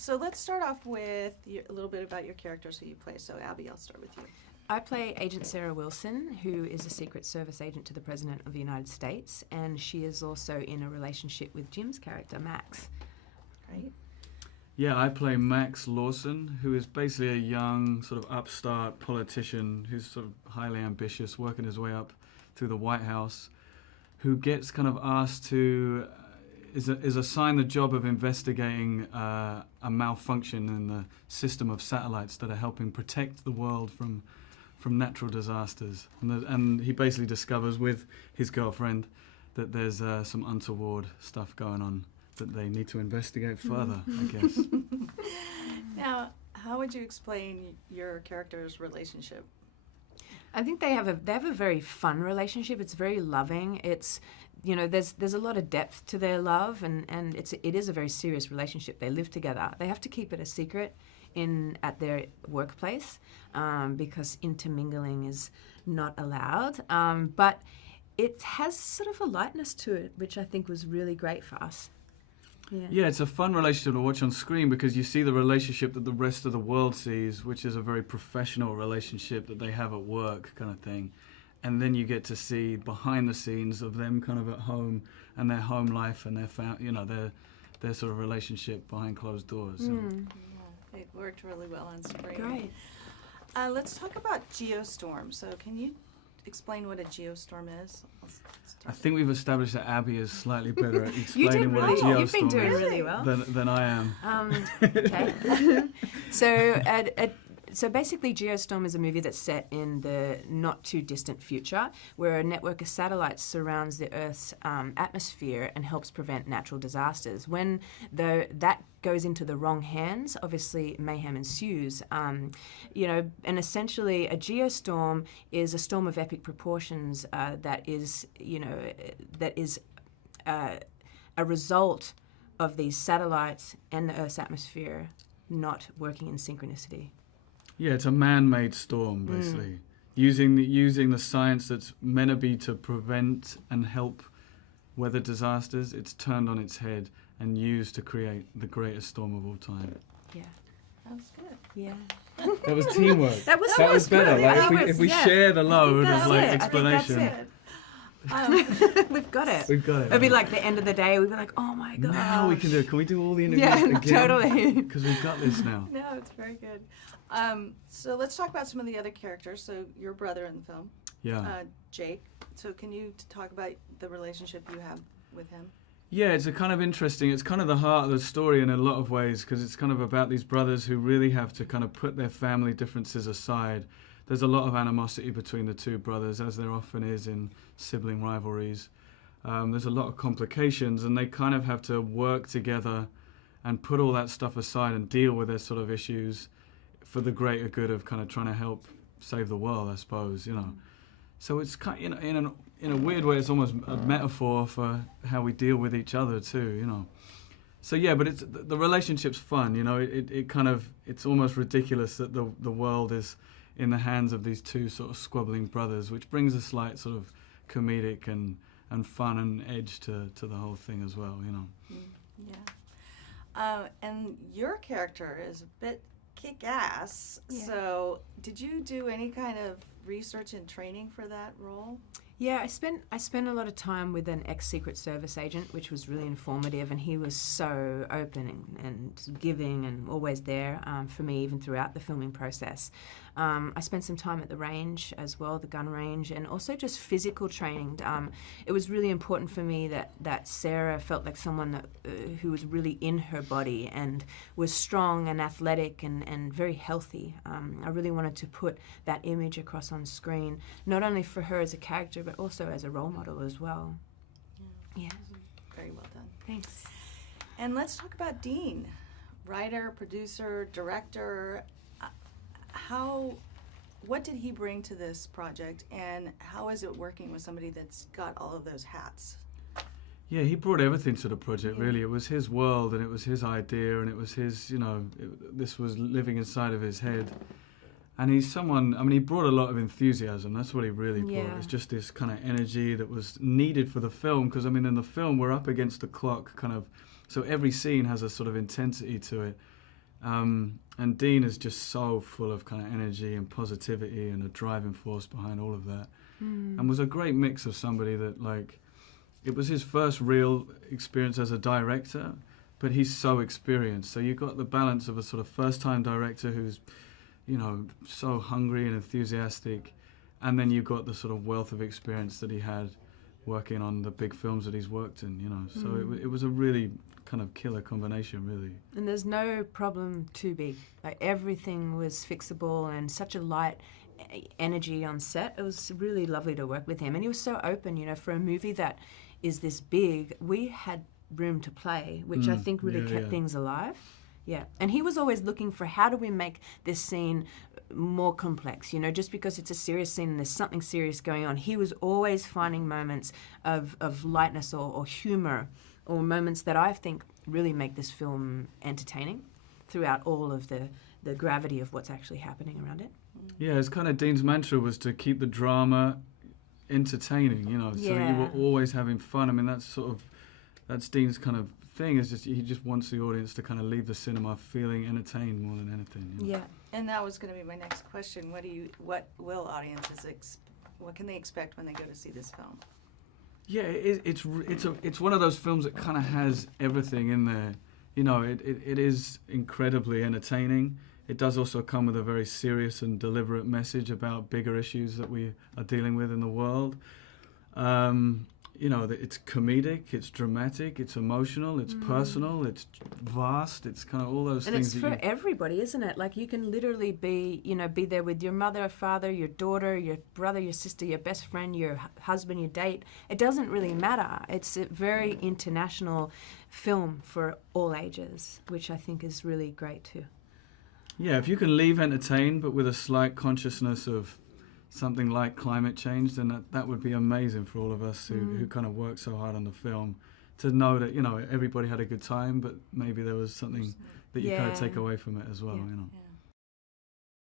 So let's start off with a little bit about your characters who you play. So Abbie, I'll start with you. I play Agent Sarah Wilson, who is a Secret Service agent to the President of the United States, and she is also in a relationship with Jim's character, Max. Great. Yeah, I play Max Lawson, who is basically a young, sort of upstart politician who's sort of highly ambitious, working his way up through the White House, who gets kind of asked to, is assigned the job of investigating a malfunction in the system of satellites that are helping protect the world from natural disasters. And he basically discovers with his girlfriend that there's some untoward stuff going on that they need to investigate further, I guess. Now, how would you explain your character's relationship? I think they have a very fun relationship. It's very loving. It's, there's a lot of depth to their love, and it is a very serious relationship. They live together. They have to keep it a secret at their workplace because intermingling is not allowed. But it has sort of a lightness to it, which I think was really great for us. Yeah, it's a fun relationship to watch on screen because you see the relationship that the rest of the world sees, which is a very professional relationship that they have at work kind of thing. And then you get to see behind the scenes of them kind of at home and their home life and their sort of relationship behind closed doors. So. Yeah, it worked really well on screen. Great. Let's talk about Geostorm. So can you explain what a geostorm is? I think we've established that Abbie is slightly better at explaining what a geostorm You've been doing is really well. than I am. Okay. So basically, Geostorm is a movie that's set in the not-too-distant future, where a network of satellites surrounds the Earth's atmosphere and helps prevent natural disasters. When that goes into the wrong hands, obviously mayhem ensues. And essentially, a geostorm is a storm of epic proportions that is a result of these satellites and the Earth's atmosphere not working in synchronicity. Yeah, it's a man-made storm, basically. Using the science that's meant to be to prevent and help weather disasters, it's turned on its head and used to create the greatest storm of all time. Yeah. That was good. Yeah. That was teamwork. That was better. good. Like if we share the load of explanation. I think that's it. We've got it. We've got it. It'll be like the end of the day. We'll be like, oh my god. Now we can do it. Can we do all the interviews again? Totally. Because we've got this now. No, it's very good. So let's talk about some of the other characters. So your brother in the film, Jake. So can you talk about the relationship you have with him? Yeah, it's kind of interesting. It's kind of the heart of the story in a lot of ways because it's kind of about these brothers who really have to kind of put their family differences aside. There's a lot of animosity between the two brothers, as there often is in sibling rivalries. There's a lot of complications, and they kind of have to work together and put all that stuff aside and deal with their sort of issues for the greater good of kind of trying to help save the world, I suppose, So it's kind of, in a weird way, it's almost a metaphor for how we deal with each other too, So yeah, but it's the relationship's fun, it's almost ridiculous that the world is in the hands of these two sort of squabbling brothers, which brings a slight sort of comedic and fun and edge to the whole thing as well, Yeah. And your character is a bit kick-ass. Yeah. So did you do any kind of research and training for that role? Yeah, I spent a lot of time with an ex-Secret Service agent, which was really informative, and he was so open and giving and always there for me, even throughout the filming process. I spent some time at the range as well, the gun range, and also just physical training. It was really important for me that Sarah felt like someone who was really in her body and was strong and athletic and very healthy. I really wanted to put that image across on screen, not only for her as a character, but also as a role model as well. Yeah. Very well done. Thanks. And let's talk about Dean, writer, producer, director. What did he bring to this project, and how is it working with somebody that's got all of those hats? Yeah, he brought everything to the project, really. It was his world, and it was his idea, and it was his, this was living inside of his head. And he's someone, he brought a lot of enthusiasm. That's what he really brought. Yeah. It's just this kind of energy that was needed for the film, because, in the film, we're up against the clock, so every scene has a sort of intensity to it. And Dean is just so full of kind of energy and positivity and a driving force behind all of that. And was a great mix of somebody that, like, it was his first real experience as a director, but he's so experienced. So you got the balance of a sort of first-time director who's, you know, so hungry and enthusiastic, and then you got the sort of wealth of experience that he had working on the big films that he's worked in, you know. So it was a really kind of killer combination, really. And there's no problem too big. Like, everything was fixable and such a light energy on set. It was really lovely to work with him. And he was so open, you know, for a movie that is this big. We had room to play, which I think really kept things alive. Yeah. And he was always looking for, how do we make this scene more complex? You know, just because it's a serious scene and there's something serious going on, he was always finding moments of lightness or humor, or moments that I think really make this film entertaining throughout all of the gravity of what's actually happening around it. Yeah, it's kind of Dean's mantra was to keep the drama entertaining, you know, so you were always having fun. I mean, that's Dean's kind of thing, is just he just wants the audience to kind of leave the cinema feeling entertained more than anything. You know? Yeah. And that was going to be my next question. What will audiences what can they expect when they go to see this film? Yeah, it's one of those films that kind of has everything in there. You know, it is incredibly entertaining. It does also come with a very serious and deliberate message about bigger issues that we are dealing with in the world. You know, it's comedic, it's dramatic, it's emotional, it's personal, it's vast, it's kind of all those and things. And it's for everybody, isn't it? Like, you can literally be there with your mother, father, your daughter, your brother, your sister, your best friend, your husband, your date. It doesn't really matter. It's a very international film for all ages, which I think is really great too. Yeah, if you can leave entertained but with a slight consciousness of something like climate change, then that would be amazing for all of us who kind of worked so hard on the film, to know that, you know, everybody had a good time, but maybe there was something that you kind of take away from it as well, you know. Yeah.